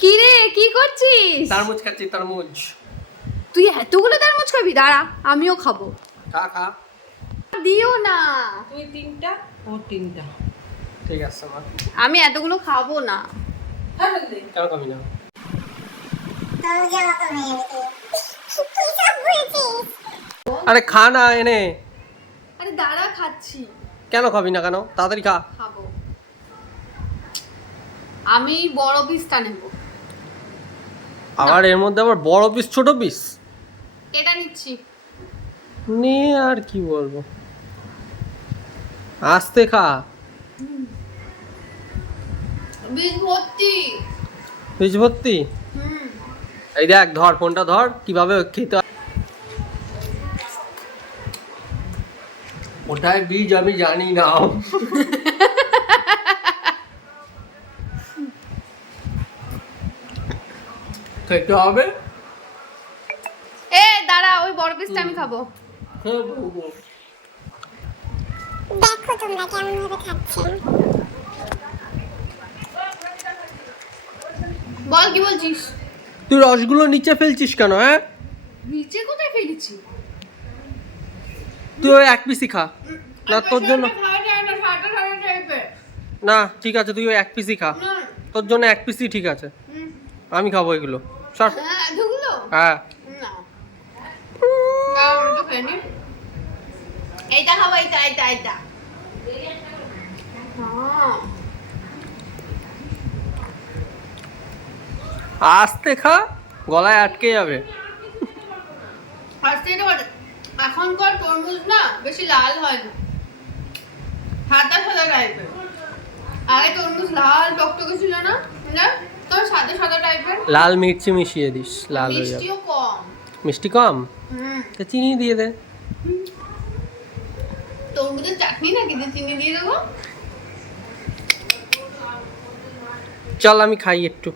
কি রে কি করছিস? তরমুজ খাচ্ছি, তরমুজ। তুই এতগুলো তরমুজ খাবি? দাঁড়া আমিও খাবো। খা খা। দিও না। তুই 3টা ও 3টা। ঠিক আছে মা। আমি এতগুলো খাবো না। হ্যাঁ দে। কেন খাবি না? আরে খা না এনে। আরে দাঁড়া খাচ্ছি। কেন খাবি না কেন? তাড়াতাড়ি খা। খাবো। আমি বড় পিসটা নেব। আবার এর মধ্যে আবার বড় পিস ছোট পিস এটা নিচ্ছি। নে, আর কি বলবো। আস্তে খা। বীজ ভর্তি। বীজ ভর্তি। হুম। এই দেখ, ধর ফোনটা ধর, কিভাবে খেতে হয়। ওটাই বীজ আমি জানি না। খেতে হবে। এ দাঁড়া, ওই বড় পিসটা আমি খাবো। দেখো তোমরা কেমন ভাবে খাচ্ছেন। বল কি বলছিস? তুই রসগুলো নিচে ফেলছিস কেন? হ্যাঁ, নিচে কোথায় ফেলেছি? তুই ওই এক পিসই খা। না তোর জন্য না, ঠিক আছে, তুই ওই এক পিসই খা। তোর জন্য এক পিসই ঠিক আছে। আমি খাবো এগুলো। সর। ঢুকলো হ্যাঁ, না। আমি তো খাইনি। এইটা খাবো, এইটা এইটা এইটা। হ্যাঁ। আস্তে খা, গলায় আটকে যাবে। ফার্স্ট এটা বলে, এখনকার তরমুজ না বেশি লাল হয় না, সাদা সাদা টাইপের। আগে তরমুজ লাল টকটকে ছিল না, না তোর সাদা সাদা টাইপের। লাল মির্চি মিশিয়ে দিস, লাল হয়ে যাবে। মিষ্টিও কম। মিষ্টি কম? হুম। তা চিনি দিয়ে দে। তরমুজের চাটনি না কিন্তু চিনি দিয়ে দেবো। চল আমি খাই একটু।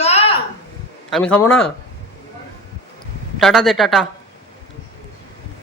না আমি খাবো না। টাটা দে, টাটা।